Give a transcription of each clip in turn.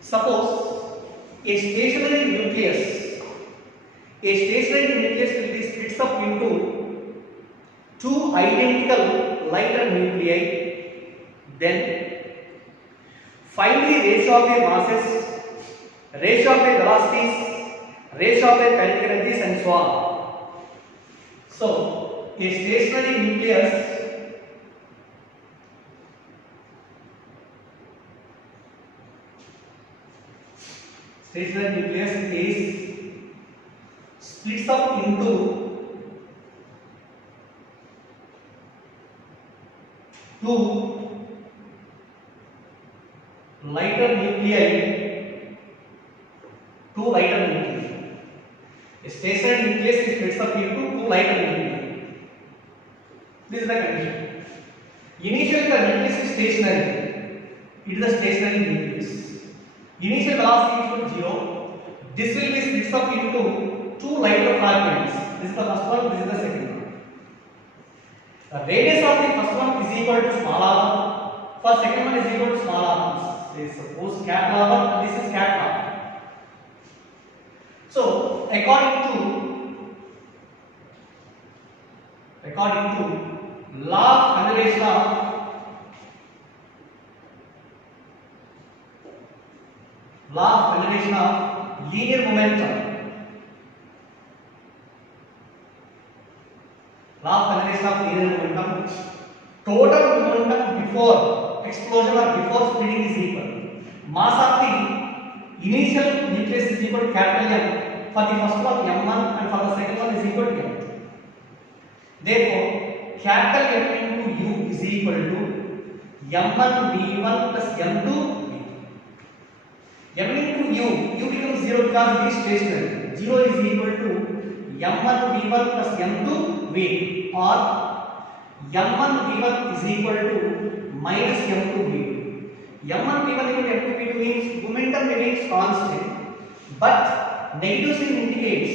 Suppose a stationary nucleus will be splits up into two identical lighter nuclei. Then find the ratio of their masses, ratio of their velocities, ratio of their kinetic energies, and so on. So a stationary nucleus is splits up into two lighter nuclei. A stationary nucleus is splits up into two lighter nuclei. This is the condition. Initially, the nucleus is stationary. It is a stationary nucleus. Initial velocity is equal to 0. This will be splits up into two lighter fragments. This is the first one, this is the second one. The radius of the first one is equal to small r. For second one is equal to small r. Say suppose capital R, this is capital R. So according to law of conservation of linear momentum. Total momentum before explosion or before splitting is equal. Mass of the initial nucleus is equal to capital M. For the first one M1 and for the second one is equal to M. Therefore, capital M into U is equal to M1 V1 plus M2 V2. M into U becomes 0 because it is stationary. 0 is equal to M1 V1 plus M2 V2, or M1 V1 is equal to minus M2 V2. M1 V1 equal to M2 V2 means momentum remains constant, but negative sign indicates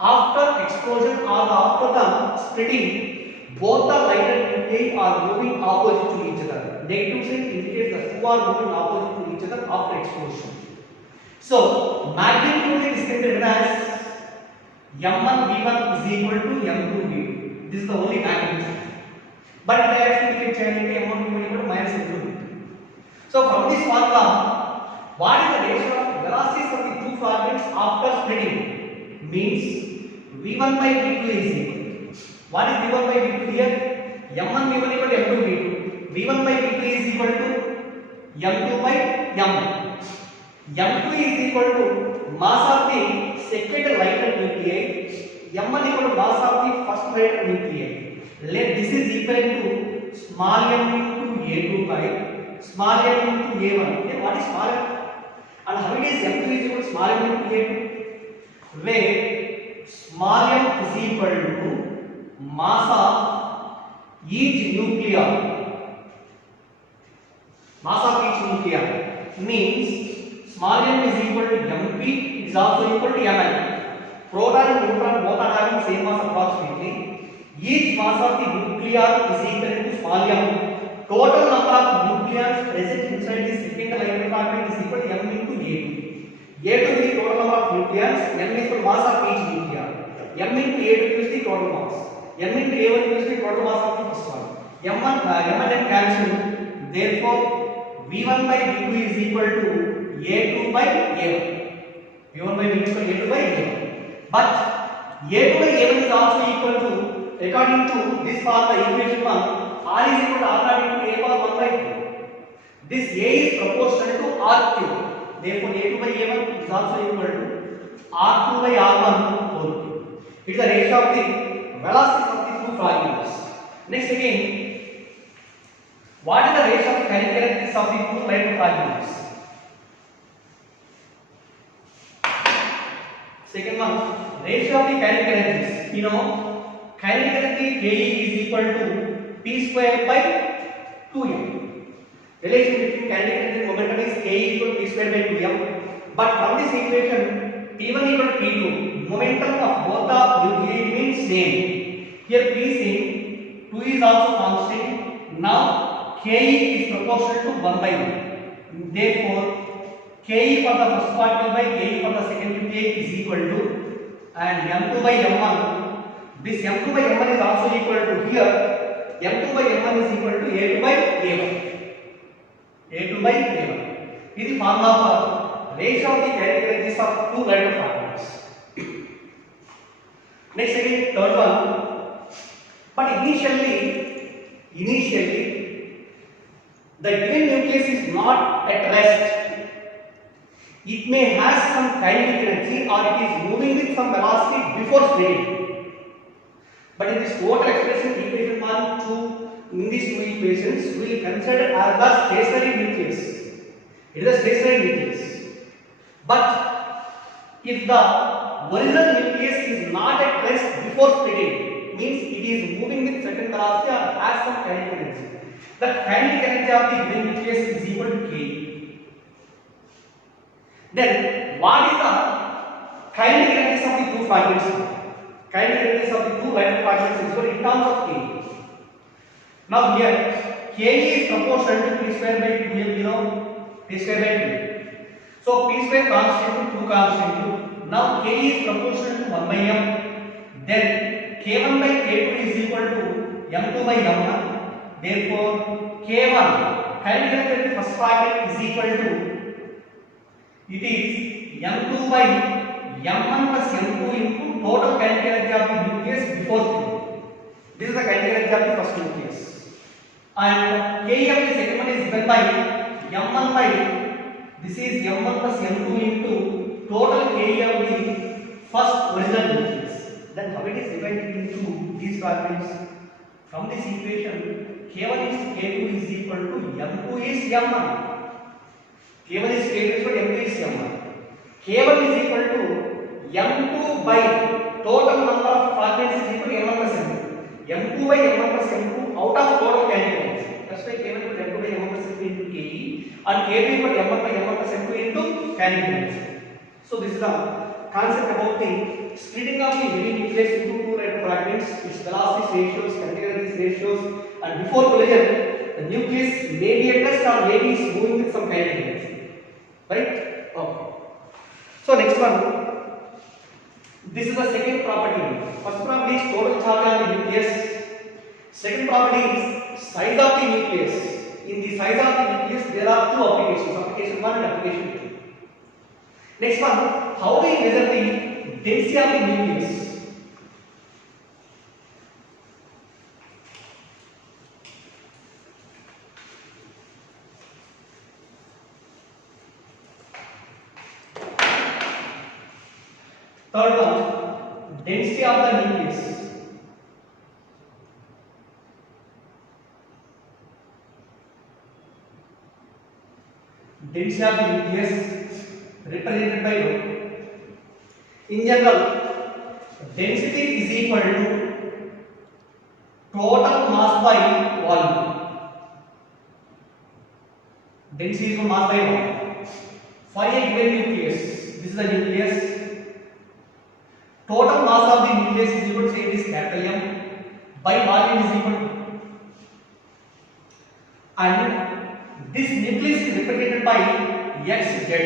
after explosion or after the splitting, both the lighter nuclei are moving opposite to each other. Negative sign indicates the two are moving opposite to each other after explosion. So magnitude is written as M1 V1 is equal to M2 V2. This is the only magnitude. But direction we can change it M1 V1 equal to minus M2 V2. So from this formula, what is the ratio of velocities of the two fragments after splitting? Means V1 by V2 is equal. What is V1 by V2 here? M1 V1 equal to M2 V2. V1 by V2 is equal to M2 by M1. M2 is equal to mass of the second lighter nuclei. M1 equal to mass of the first lighter nuclei. Let this is equal to small m into A2 by small m into A1. Here what is small m? And how it is M2 is equal to small m into A2? Where small m is equal to mass of each nuclear. Mass of each nuclear means small m is equal to mp, is also equal to ml. Proton and neutron both are having same mass approximately. Each mass of the nuclear is equal to small m. Total number of nucleons present inside the second lighter fragment is equal to m into A2. A2 is the total number of nucleons, m is the mass of each nuclear. M into A2 is the total mass. M into A1 is the total mass of the first one. M1 and M cancel. Therefore, V1 by V2 is equal to A2 by A1. V1 by V2 is equal to A2 by A1. But A2 by A1 is also equal to, according to this formula, equation 1, R is equal to R0 into A power 1 by 2. This A is proportional to R cube. Therefore, A2 by A1 is also equal to R2 by R1 whole cube. It is the ratio of the velocities of the two fragments. Next again, what is the ratio of kinetic energies of the two lighter fragments? Second one, ratio of the kinetic energies. You know, kinetic energy Ke is equal to P square by 2m. Relation between kinetic energy and momentum is Ke equal to P square by 2m. But from this equation, P1 equal to P2, momentum of both the nuclei remains same. Here P same, 2 is also constant. Now Ke is proportional to 1 by 1. Therefore, Ke Ke for the first particle by Ke for the second nuclei is equal to, and m2 by m1, this m2 by m1 is also equal to, here m2 by m1 is equal to a2 by a1, a2 by a1. This is the formula for ratio of the kinetic energies of two lighter fragments. Next again, third one. But initially, the given nucleus is not at rest. It may have some kinetic energy or it is moving with some velocity before splitting. But in this total expression, equation 1, 2, in these two equations, we will consider as the stationary nucleus. It is a stationary nucleus. But if the original nucleus is not at rest before splitting, means it is moving with certain velocity or has some kinetic energy. The kinetic energy of the given nucleus is equal to K. Then, what is the kinetic energies of the two fragments? Kinetic energies of the two lighter fragments is equal in terms of K. Now here, K is proportional to P square by 2m, you know, P square by 2. So P square constant to 2 constant. Now K is proportional to 1 by m. Then K1 by K2 is equal to m2 by m1. Therefore, K1 kinetic energy of the first fragment is equal to, it is m2 by m1 plus m2 into total kinetic energy of the nucleus before splitting. This is the kinetic energy of the first nucleus. And K of the second one is given by m1 by, this is m1 plus m2 into total area of the first original nucleus. Then how it is divided into these fragments? From this equation, K1 is K2 is equal to m2 is m1. K1 is K2 but m2 is m1. K1 is equal to m2 by total number of fragments is equal to m1 plus m2. m2 by m1 plus m2 out of total kinetic energy. That's why K1 equal to m2 by m1 plus m2 into Ke, and K2 equal to m1 by m1 plus m2 into kinetic energy. So this is the concept about the splitting of the heavy nucleus into two lighter fragments, its velocity ratios, kinetic energy ratios, and before collision, the nucleus may be at rest or may be moving with some kinetic energy. Right? Okay. So next one. This is the second property. First property is total charge on the nucleus. Second property is size of the nucleus. In the size of the nucleus, there are two applications. Application 1 and application 2. Next one. How do we measure the density of the nucleus? Third one, density of the nucleus. Density of the nucleus represented by rho. In general, density is equal to total mass by volume. Density is equal to mass by volume. For a given nucleus, this is the nucleus. Total mass of the nucleus is equal to, say it is capital M, by volume is equal to, and this nucleus is represented by XZA.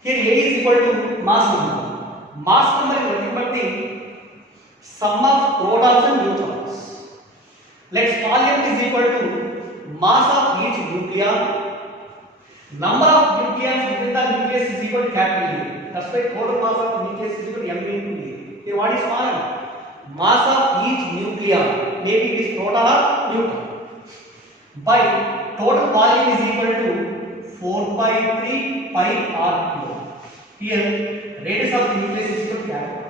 Here A is equal to mass number. Mass number is nothing but the sum of protons and neutrons. Let small m is equal to mass of each nucleon. Number of nucleons within the nucleus is equal to capital A. That's why total mass of the nucleus is equal to m into A. Then what is small m? Mass of each nucleon, maybe it is proton or neutron, by total volume is equal to 4 by 3 pi r cube. Here, radius of the nucleus is equal to capital.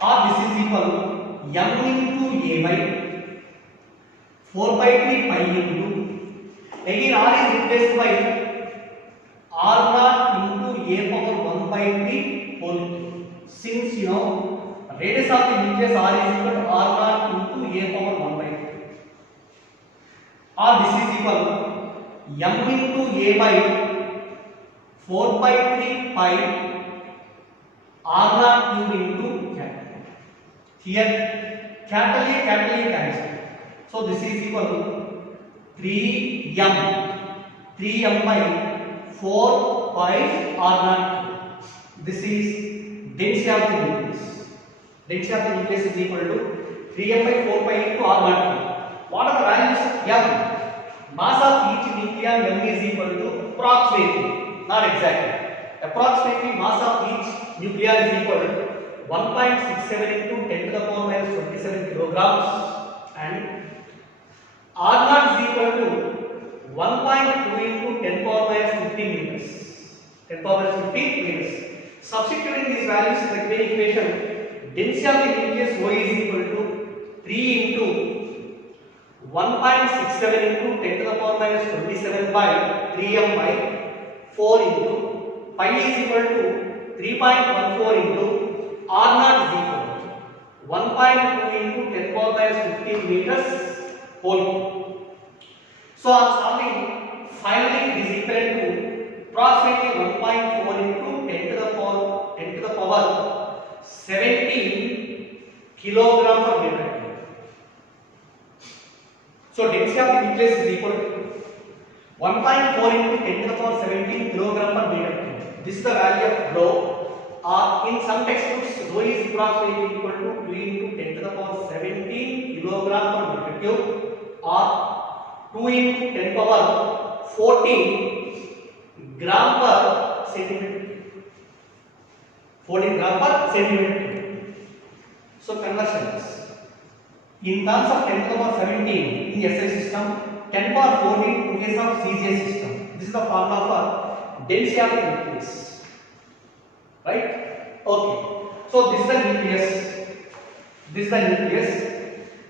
Or this is equal m into A by 4 by 3 pi into, again r is replaced by r naught into a power 1 by 3 whole cube. Since you know radius of the nucleus r is equal to r naught into a power 1 by 3. Or this is equal m into a by 4 by 3 pi r naught cube into capital. Here capital A cancel. So this is equal 3m 3m by 4 pi r0. This is density of the nucleus. Density of the nucleus is equal to 3m by 4 pi into r0. What are the values of m? Mass of each nucleon m is equal to approximately, not exactly, approximately mass of each nucleon is equal to 1.67 into 10 to the power minus 27 kilograms, and r0 is equal to 1.2 into 10 power minus 15 meters. 10 power minus 15 meters. Substituting these values in the given equation, density of the nucleus Y is equal to 3 into 1.67 into 10 to the power minus 27 by 3m by 4 into pi is equal to 3.14 into r0 is equal to 1.2 into 10 power minus 15 meters whole. So on solving, finally it is equal to approximately 1.4 into 10 to the power 17 kilogram per meter. So density of the nucleus is equal to 1.4 into 10 to the power 17 kilogram per meter. This is the value of rho. In some textbooks, rho is approximately equal to 2 into 10 to the power 17 kilogram per meter cube, or 2 into 10 power 14 gram per centimeter. 14 gram per centimeter. So conversions. In terms of 10 to the power 17 in SI system, 10 power 14 in case of CGS system. This is the formula for density of the nucleus. Right? Okay. So this is the nucleus. This is the nucleus.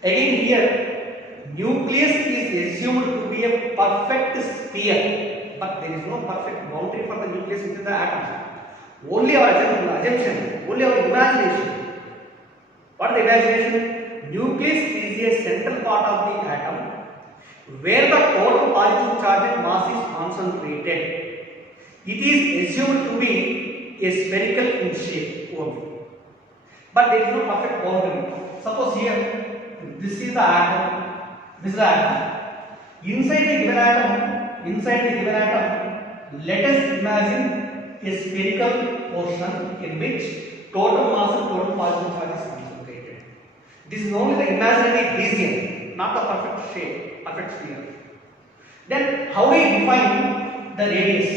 Again here, nucleus is assumed to be a perfect sphere, but there is no perfect boundary for the nucleus within the atom. Only our assumption, only our imagination. What is the imagination? Nucleus is a central part of the atom where the total positive charge and mass is concentrated. It is assumed to be a spherical in shape only, but there is no perfect boundary. Suppose here, this is the atom, this is the atom. Inside the given atom, let us imagine a spherical portion in which total mass and total positive charge is concentrated. This is only the imaginary region, not the perfect shape, perfect sphere. Then how do you define the radius?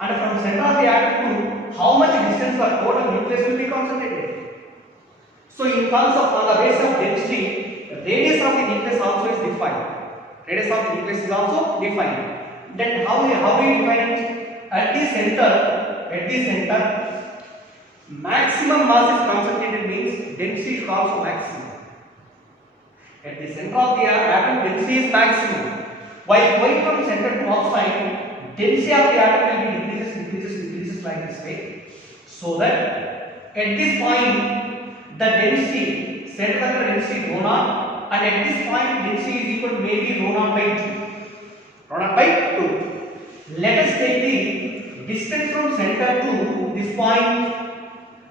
And from center of the atom to how much distance the total nucleus will be concentrated? So in terms of, on the basis of density, radius of the nucleus also is defined. Radius of the nucleus is also defined. Then how do you define it? At the center, maximum mass is concentrated means density is also maximum. At the center of the atom, density is maximum. While going from center to outside, density of the atom will be decreases like this way. So that at this point, the density, center of the density rho naught, and at this point, density is equal to maybe rho naught by 2. Rho naught by 2. Let us take the distance from center to this point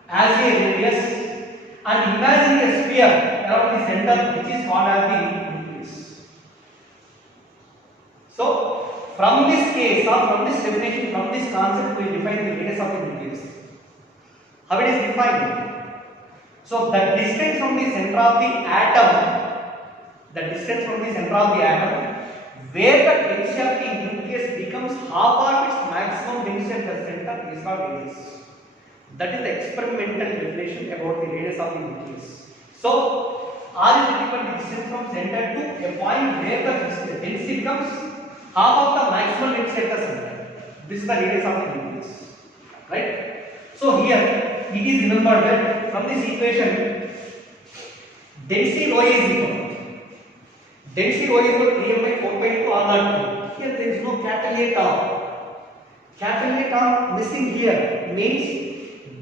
as a radius and imagine a sphere around the center which is called as the nucleus. So from this case or from this definition, from this concept, we will define the radius of the nucleus. How it is defined? So the distance from the center of the atom, where the density of the nucleus becomes half of its maximum density at the center is called radius. That is the experimental definition about the radius of the nucleus. So R is equal to distance from center to a point where the density becomes half of the maximum density at the center. This is the radius of the nucleus. Right? So here it is remembered that from this equation, density Y is equal to 3m by 4 pi into r0. Here there is no capital A term. Capital A term missing here means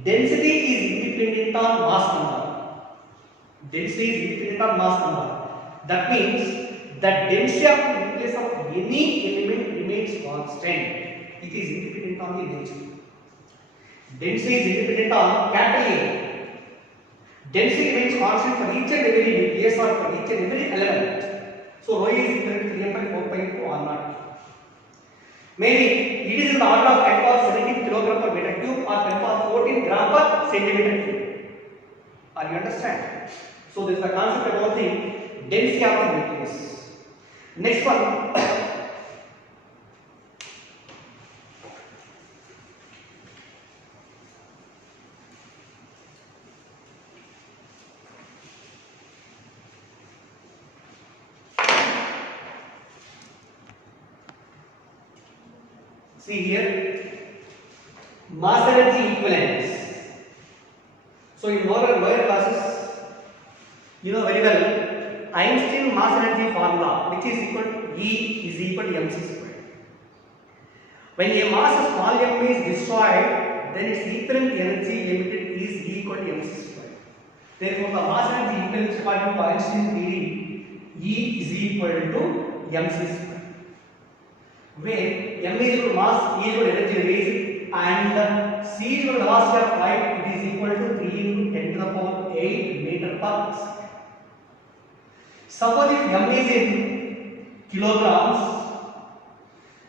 density is independent on mass number. That means the density of the nucleus of any element remains constant. It is independent on the nature. Density is independent on capital A. Density remains constant for each and every nucleus or for each and every element. So rho is equal to 3m by 4 pi into r naught. Maybe it is in the order of 10 power 17 kilogram per meter cube or 10 power 14 gram per centimeter cube. Are you understand? So this is the concept about the density of the nucleus. Next one. See here, mass energy equivalence. So in lower classes, you know very well Einstein mass energy formula, which is equal to E is equal to mc squared. When a mass small m is destroyed, then its equivalent energy emitted is equal to mc squared. Therefore, the mass energy equivalence according to Einstein theory, E is equal to mc squared. Where m is equal to mass, E is equal to energy released, and c is equal to velocity of light, it is equal to 3 into 10 to the power 8 meter per second. Suppose if m is in kilograms,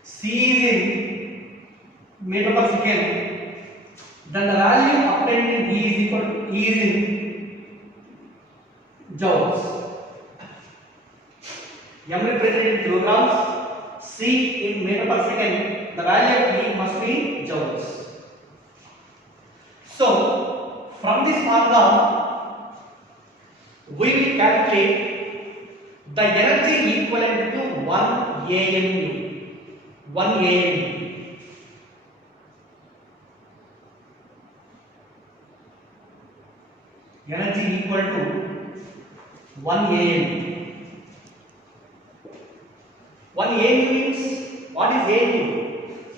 c is in meter per second, then the value obtained in E is equal to E is in joules. M represented in kilograms, C in meter per second, the value of E must be joules. So, from this formula, we will calculate the energy equivalent to 1 AMU. 1 AMU. Energy equal to 1 AMU. 1 AMU means, what is AMU?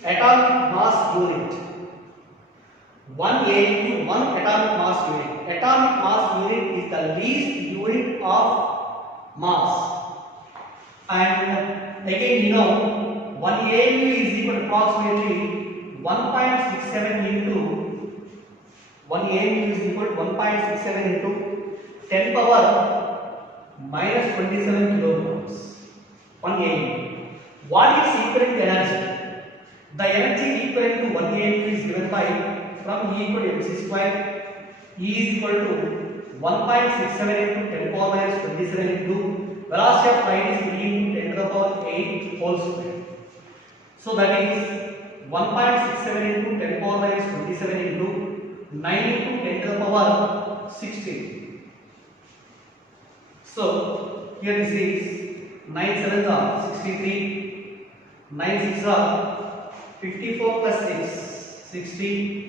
Atomic mass unit. 1 AMU, 1 atomic mass unit. Atomic mass unit is the least unit of mass. And again, you know, 1 AMU is equal to approximately 1.67 into 1 AMU is equal to 1.67 into 10 power minus 27 kilograms. 1 AMU. What is equivalent energy? The energy equivalent to 1 AMU is given by from E equal to mc square. E is equal to 1.67 into 10 power minus 27 into velocity of light is 3 into 10 to the power 8 whole square. So that is 1.67 into 10 power minus 27 into 9 into 10 to the power 16. So here this is 9 7s are 63, 9 6s are 54 plus 6 60,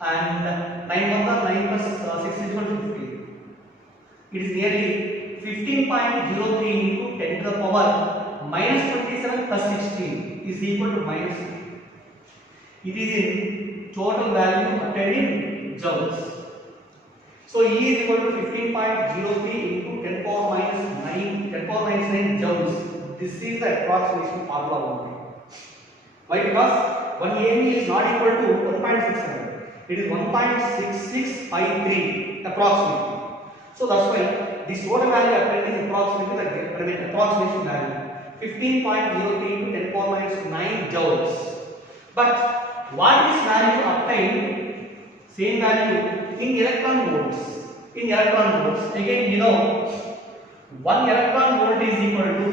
and 9 1s are 9 plus 6 is equal to 50. It is nearly 15.03 into 10 to the power minus 27 plus 16 is equal to minus 2. It is in total value obtained in joules. So E is equal to 15.03 into 10 power minus 9 joules. This is the approximation formula only. Why? Because 1 AMU is not equal to 1.67. It is 1.6653 approximately. So that's why this total value obtained is approximately the approximation value 15.03 into 10 power minus 9 joules. But what is value obtained? Same value in electron volts. In electron volts, again you know 1 electron volt is equal to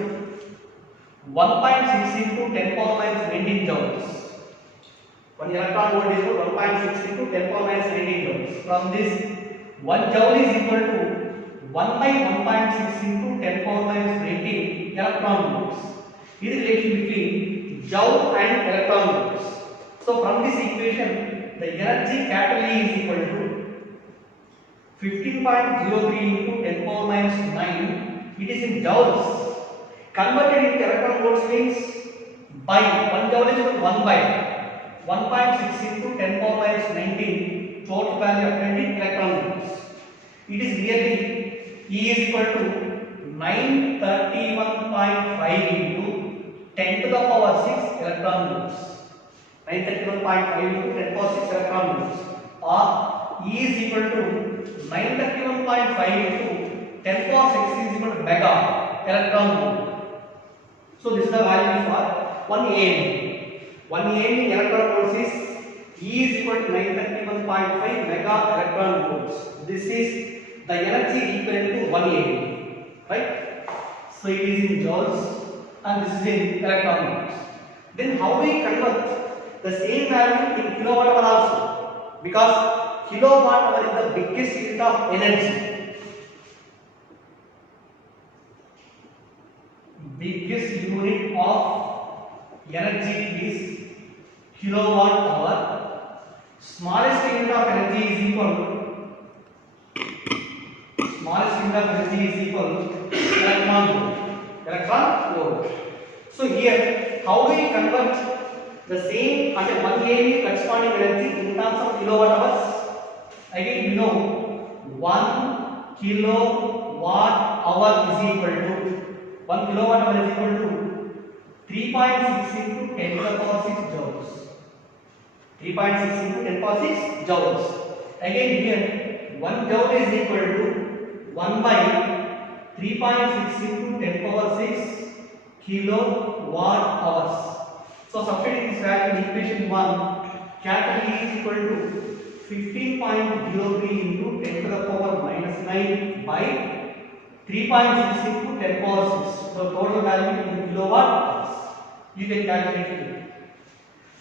1.6 into 10 power minus 19 joules. 1 electron volt is equal to 1.6 into 10 power minus 19 joules. From this, 1 joule is equal to 1 by 1.6 into 10 power minus 19 electron volts. It is relation between joule and electron volts. So from this equation, the energy capital E is equal to 15.03 into 10 power minus 9. It is in joules. Converted into electron volts means by 1 joule is equal to 1 by 1.6 into 10 power minus 19 total value obtained in electron volts. It is nearly E is equal to 931.5 into 10 to the power 6 electron volts. 931.5 into 10 power 6 electron volts, or E is equal to 931.5 into 10 power 6 is equal to mega. electron volt. So this is the value for 1 AMU. 1 AMU in electron volts is E is equal to 931.5 mega electron volts. This is the energy equivalent to 1 AMU, right? So it is in joules and this is in electron volts. Then how we convert the same value in kilowatt hour also? Because kilowatt hour is the biggest unit of energy. Biggest unit of energy is kilowatt hour. Smallest unit of energy is equal to electron volt. So here how do we convert the same and 1 AMU corresponding energy in terms of kilowatt hours? Again we know 1 kilowatt hour is equal to 1 kilowatt hour is equal to 3.6 into 10 to the power 6 joules. 3.6 into 10 power 6 joules. Again here 1 joule is equal to 1 by 3.6 into 10 power 6 kilowatt hours. So substituting this value in equation 1, capital E is equal to 15.03 into 10 to the power minus 9 by 3.6 into 10 power 6. So total value in kilowatt hours. You can calculate it.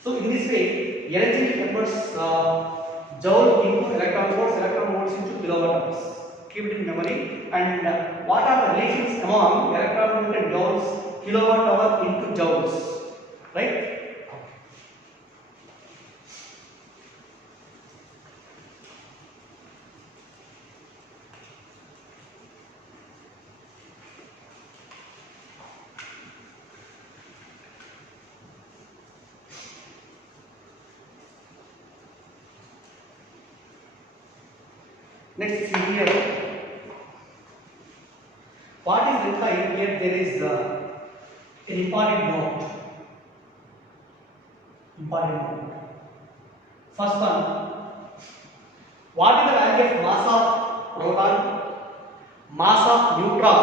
So in this way, energy converts joule into electron volts into kilowatt hours. Keep it in memory. And what are the relations among electron volt and joules, kilowatt hour into joules, right? Next, see here. What is required here? There is an important note. First one. What is the value of mass of proton, mass of neutron,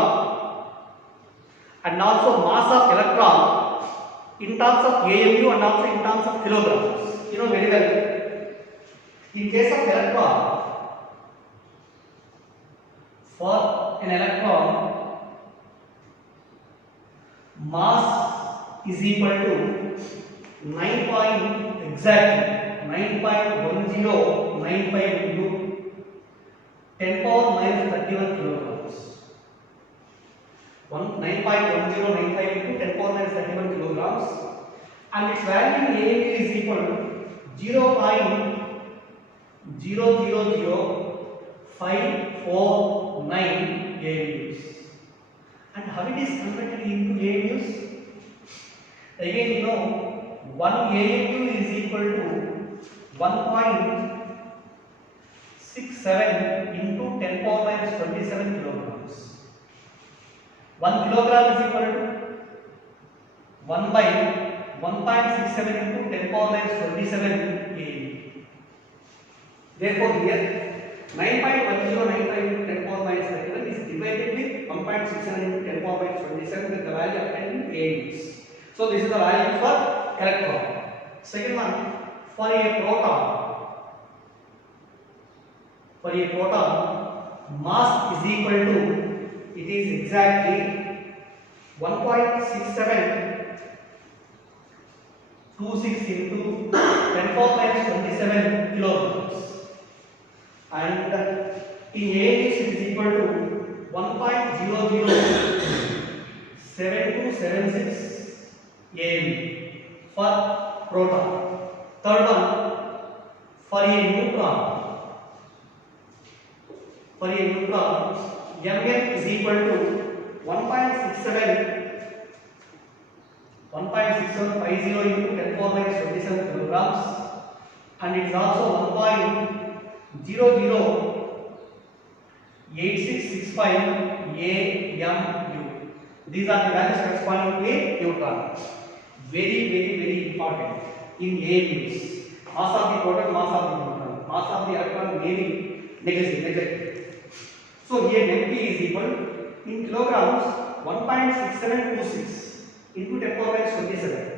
and also mass of electron in terms of AMU and also in terms of kilograms? You know very well. In case of electron, for an electron, mass is equal to 9.1095 into 10 power minus 31 kilograms. 9.1095 into 10 power minus 31 kilograms, and its value in AMU is equal to 0.000549 AMUs. And how it is converted into AMUs? Again, you know, 1 AMU is equal to 1.67 into 10 power minus 27 kilograms. 1 kilogram is equal to 1 by 1.67 into 10 power minus 27 AMU. Therefore, here 9.1095 into 10 power minus 31 is divided with 1.67 into 10 power minus 27 with the value obtained in AMUs. So this is the value for electron. Second one, for a proton, mass is equal to, it is exactly 1.6726 into 10 power minus 27 kilograms. And in AMUs it is equal to 1.007276 AMU for proton. Third one, for a neutron, Mn is equal to 1.6750 into 10 power minus 27 kilograms, and it is also 1.008665 AMU. These are the values corresponding to a neutron. Very important in AMUs. Mass of the proton, mass of the neutron, mass of the electron may be negative. So here Np is equal in kilograms. 1.6726 into 10 power minus 27.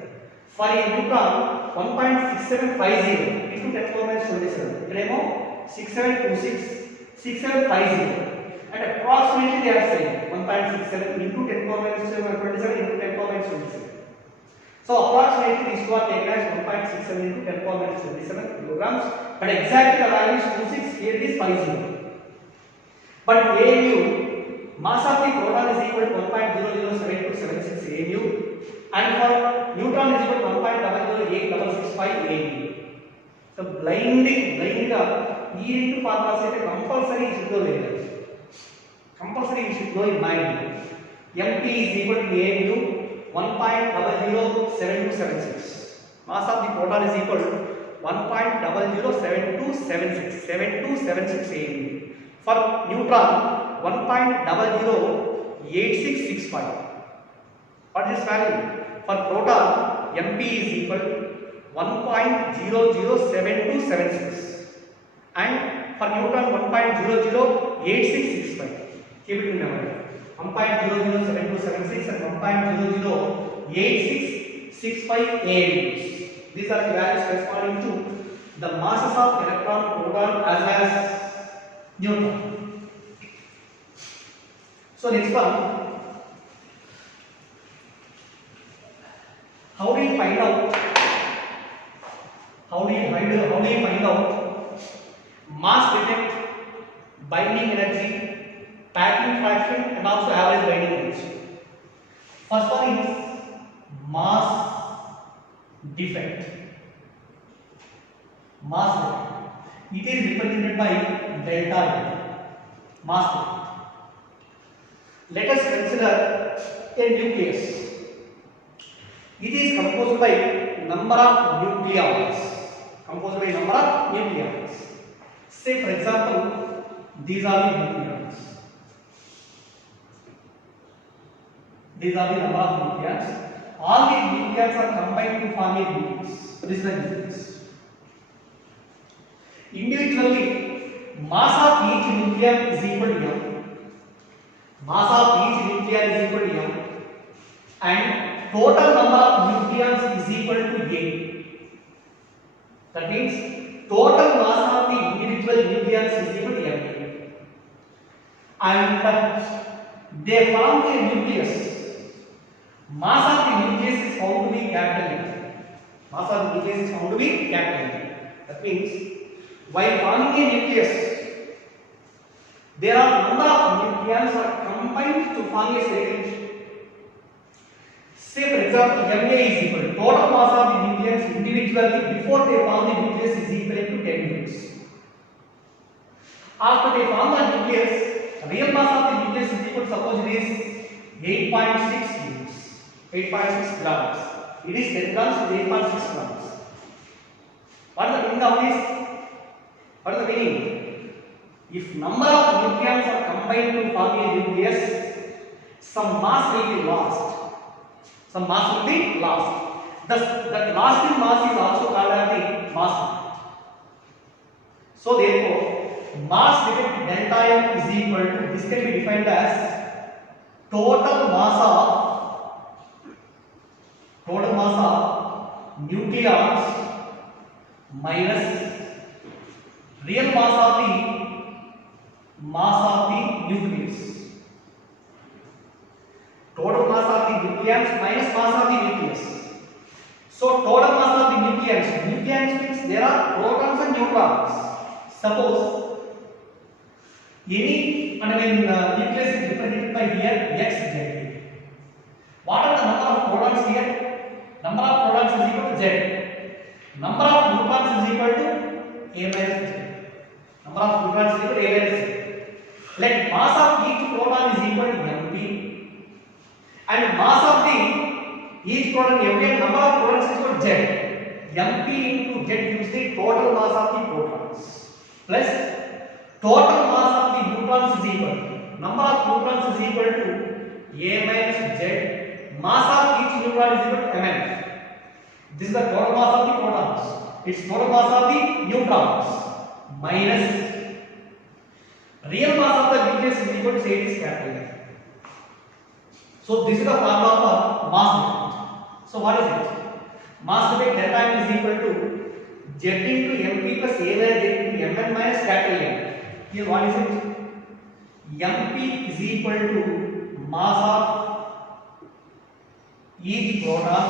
For a neutron, 1.6750 into 10 power minus 27. Ikkademo 6726, 6750, and approximately they are saying 1.67 into 10 power minus 27 into 10 power minus 27. So approximately these two are taken as 1.67 into 10 power minus 27 kilograms, but exactly the value is 26, here it is 50. But AMU, mass of the proton is equal to 1.007276 AMU, and for neutron is equal to 1.008665 AMU. So blindly E into formula say compulsory you should know later. Compulsory you should know in mind. MP is equal to AMU 1.007276. Mass of the proton is equal to 1.007276 AMU. For neutron 1.008665. What is this value? For proton MP is equal to 1.007276 and for neutron 1.008665. Keep it in memory. 1.007276 and 1.008665 AMUs. These are the values corresponding to the masses of electron, proton as well as neutron. So next one, how do you find out mass defect, binding energy, packing fraction, and also average binding energy? First one is mass defect. It is represented by delta V. Mass defect. Let us consider a nucleus. It is composed by number of nucleons. Say for example, these are the nucleons. These are the number of nucleons. All these nucleons are combined to form a nucleus. This is the nucleus. Individually, mass of each nucleon is equal to m. Mass of each nucleon is equal to m, and total number of nucleons is equal to a. That means total mass of the individual nucleons is equal to m, and they form a nucleus. Mass of the nucleus is found to be capital N. That means while forming a nucleus, there are number of nucleons are combined to form a segment. Say for example, Ma is equal to total mass of the nucleons individually before they form the nucleus is equal to 10 units. After they form the nucleus, real mass of the nucleus is equal to, suppose it is 8.6 units, 8.6 grams. It is 10 grams with 8.6 grams. What is the meaning of this? If number of nucleons are combined to form a nucleus, some mass will be lost. That lasting mass is also called as the mass defect. So therefore, mass defect delta M is equal to, this can be defined as total mass of nucleons minus real mass of the nucleus. Total mass of the nucleons minus mass of the nucleus. So total mass of the nucleons means there are protons and neutrons. Suppose any nucleus is represented by here x, z. What are the number of protons here? Number of protons is equal to z. Number of neutrons is equal to a minus z. Number of neutrons is equal to a minus z. Let mass of each proton is equal to mp, and mass of each proton mp and number of protons is equal to z. mp into z gives the total mass of the protons plus total mass of the neutrons is equal to number of neutrons is equal to a minus z. Mass of each neutron is equal to mn. This is the total mass of the protons. Its total mass of the neutrons minus real mass of the nucleus is equal to, say it is capital N. So this is the formula for mass defect. So what is it? Mass defect delta M is equal to Z into MP plus A minus Z into Mn minus capital M. Here what is it? MP is equal to mass of each proton,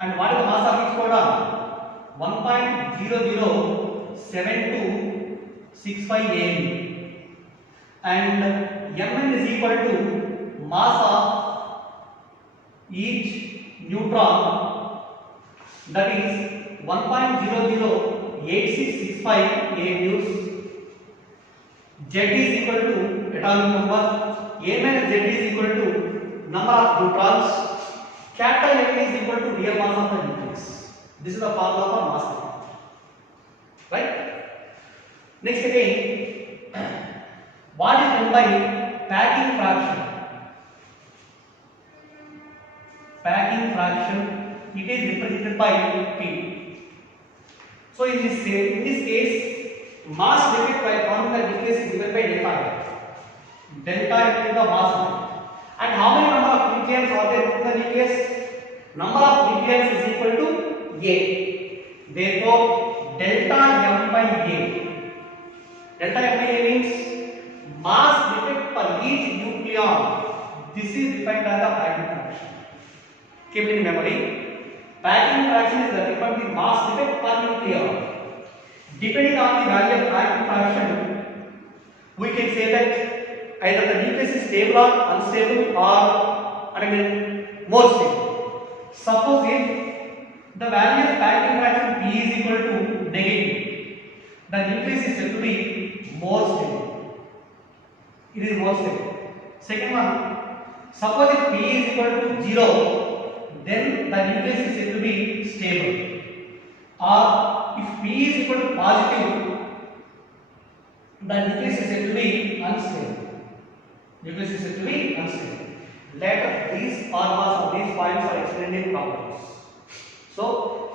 and what is the mass of each proton? 1.007265 AMU, and Mn is equal to mass of each neutron, that is 1.008665 AMUs. Z is equal to atomic number, A minus Z is equal to number of neutrons, capital M is equal to real mass of the nucleus. This is the formula for mass defect. Right? Next again, what is meant by packing fraction? Packing fraction, it is represented by P. So in this case, mass defect by forming the nucleus is given by delta M. Delta M is the mass defect. And how many number of nucleons are there in the nucleus? Number of nucleons is equal to A. Therefore, delta M by A. Delta M by A means mass defect per each nucleon. This is defined as the packing fraction. Keep it in memory. Packing fraction is the difference in mass defect per nucleon. Depending on the value of packing fraction, we can say that either the nucleus is stable or unstable, or more stable. Suppose if the value of packing fraction P is equal to negative, the nucleus is said to be more stable. It is more stable. Second one, suppose if P is equal to 0, then the nucleus is said to be stable. Or if P is equal to positive, the nucleus is said to be unstable. Nucleus is said to be unstable. Later, these formulas or these points are explained in problems. So,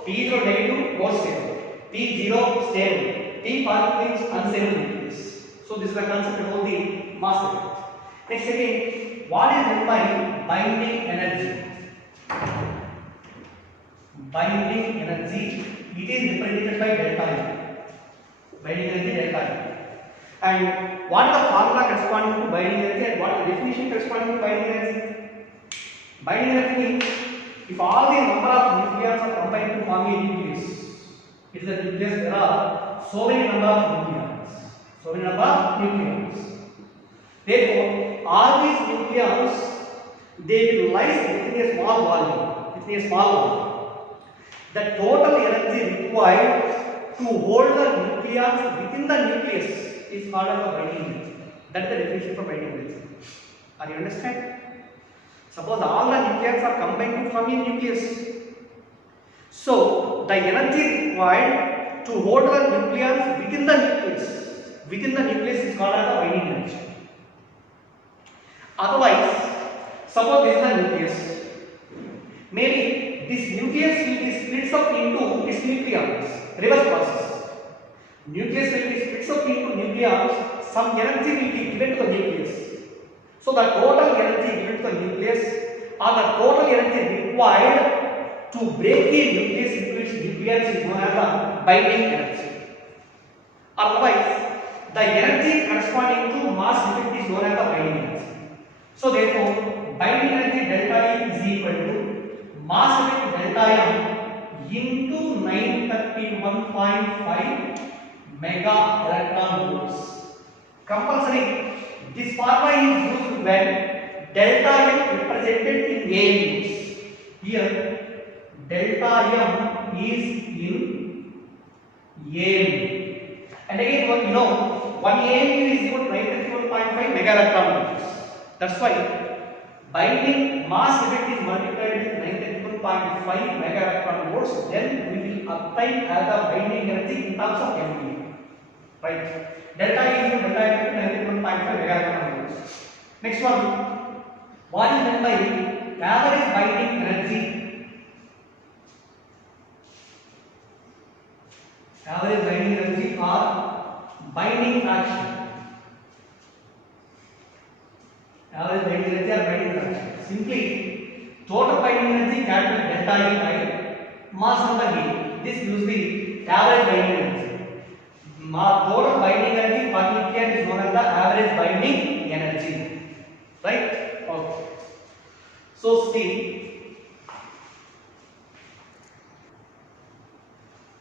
P 0 negative, more stable. P 0 stable. P positive means unstable nucleus. So, this is the concept about the mass defect. Next again, what is meant by binding energy? Binding energy, it is represented by delta M. Binding energy delta M. And what is the formula corresponding to binding energy, and what is the definition corresponding to binding energy? Binding energy means if all the number of nucleons are combined to form a nucleus, it is a nucleus, there are so many number of nucleons. So many number of nucleons. Therefore, all these nucleons, they will lie within a small volume. Within a small volume. The total energy required to hold the nucleons within the nucleus is called as the binding energy. That is the definition for binding energy. Are you understand? Suppose all the nucleons are combined to form a nucleus. So the energy required to hold the nucleons within the nucleus is called as the binding energy. Otherwise, suppose this is a nucleus. Maybe this nucleus will be split up into its nucleons. Reverse process. Nucleus will be split up into nucleons. Some energy will be given to the nucleus. So the total energy given to the nucleus, or the total energy required to break the nucleus into its nucleons is known as the binding energy. Otherwise, the energy corresponding to mass defect is known as the binding energy. So therefore, binding energy delta E is equal to mass effect delta M into 931.5 mega electron volts. Compulsory, this formula is used when delta M represented in AMUs. Here, delta M is in AMU. And again, you know, 1 AMU is equal to 931.5 mega electron volts. That's why binding mass effect is multiplied with 931.5 mega electron volts. Then we will obtain as the binding energy in terms of MeV. Right? Delta E is delta M 931.5 mega electron volts. Next one, what is meant by average binding energy? Average binding energy or binding fraction. Average binding energy or binding fraction. Simply total binding energy capital delta E by mass under E. This gives the average binding energy. Total binding energy per nucleon is known as the average binding energy. Right? Okay. So see,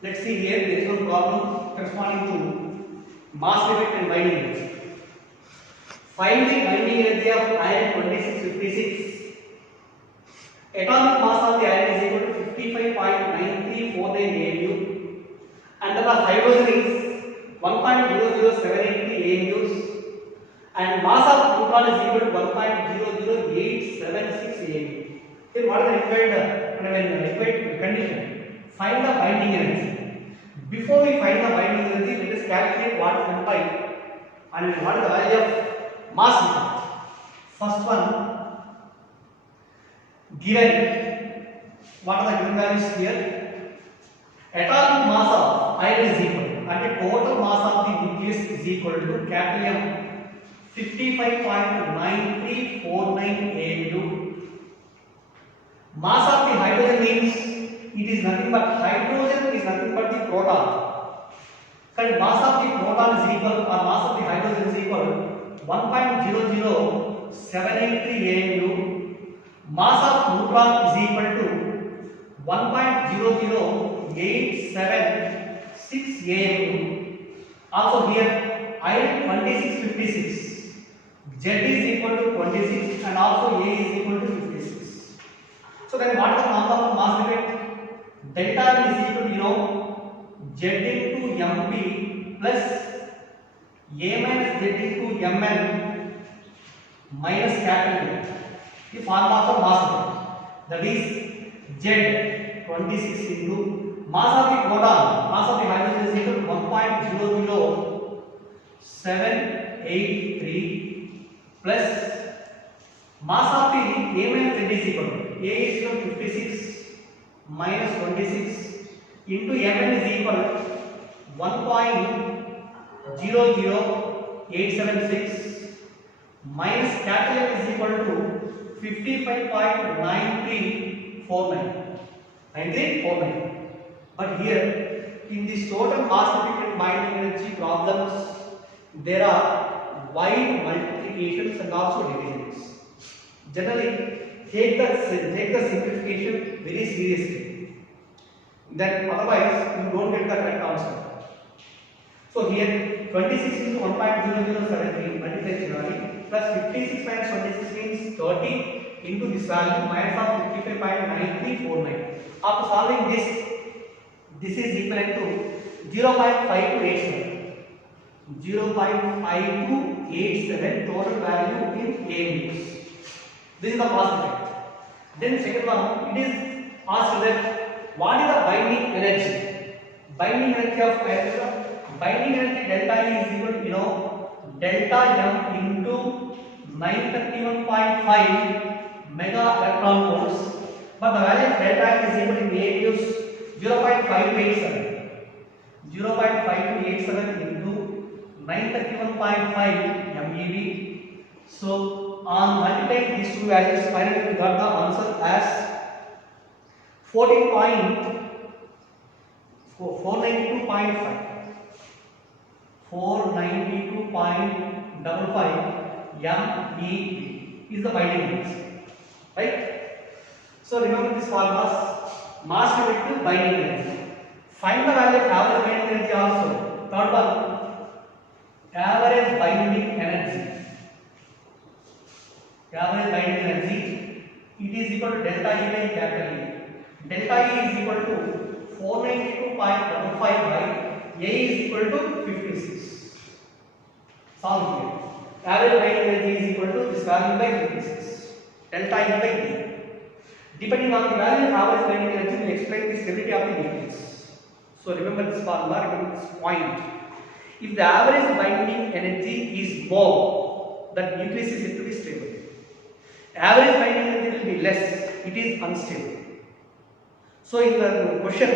let's see here. There is one problem corresponding to mass effect and binding energy. Find the binding energy of iron 2656. Atomic mass of the iron is equal to 55.9349 AU, and the hydrogen is 1.00783 AUs, and mass of proton is equal to 1.00876 AU. Then what is the required condition? Find the binding energy. Before we find the binding energy, let us calculate what is meant by and what is the value of mass effect. First one, given, what are the given values here? Atomic mass of iron is equal, and the total mass of the nucleus is equal to capital M 55.9349 AU. Mass of the hydrogen means it is nothing but hydrogen is nothing but the proton. And mass of the proton is equal, or mass of the hydrogen is equal 1.00783 AU. Mass of neutron is equal to 1.00876 AU. Also here iron 2656, Z is equal to 26 and also A is equal to 56. So then what is the formula for mass effect? Delta is equal to Z into Mp plus A minus Z into Mn minus capital M. The formula for mass effect, that is Z 26 into mass of the proton, mass of the hydrogen is equal to 1.00783 plus mass of the A minus Z is equal to A is equal to 56 minus 26 into Mn is equal to 1.00876 minus capital M is equal to 55.9349. But here in this total mass effect and binding energy problems, there are wide multiplications and also divisions. Generally, take the simplification very seriously. Then otherwise you don't get the correct answer. So here 26 into 1.0073 multiplied plus 56 minus 26 means 30 into this value minus of 55.9349. After solving this is equivalent to 0.5287. 0.5287 total value in AMUs. This is the mass effect. Then second one, it is asked that what is the binding energy? Binding energy of binding energy delta E is equal to delta M into 931.5 mega electron volts, but the value of delta is equal to AUs 0.527. 0.527 into 931.5 MeV. So on multiplying these two values, finally we got the answer as 492.5 MeV is the binding energy, right? So remember this formulas: mass divided to binding energy. Find the value of average binding energy also. Third one, average binding energy. Average binding energy, it is equal to delta E by capital E. Delta E is equal to 492.55 by A is equal to 56. Solve here. Average binding energy is equal to this value by 56. Delta E by D. Depending on the value of average binding energy, we explain the stability of the nucleus. So remember this formula, remember this point. If the average binding energy is more, that nucleus is said to be stable. Average binding energy will be less, it is unstable. So in the question,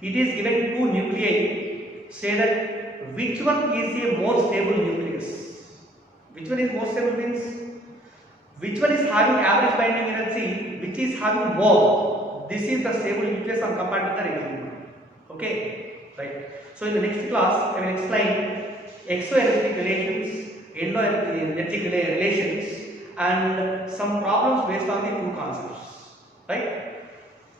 it is given two nuclei, say that which one is a more stable nucleus? Which one is more stable means which one is having average binding energy, which is having more. This is the stable nucleus on compared with the regular one. Okay, right. So in the next class I will explain exoenergetic relations, endoenergetic relations, and some problems based on the two concepts, right?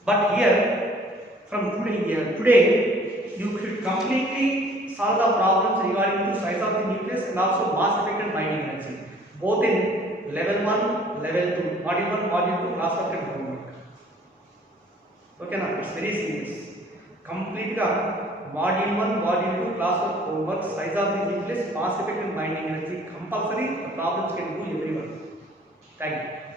But here from today you should completely solve the problems regarding to size of the nucleus and also mass effect and binding energy, both in level 1, level 2, module 1, module 2, class work and homework. Okay, now it's very serious. Complete module 1, module 2, class work, homework, size of the nucleus, mass effect and binding energy compulsory. The problems can do everyone. Thank you.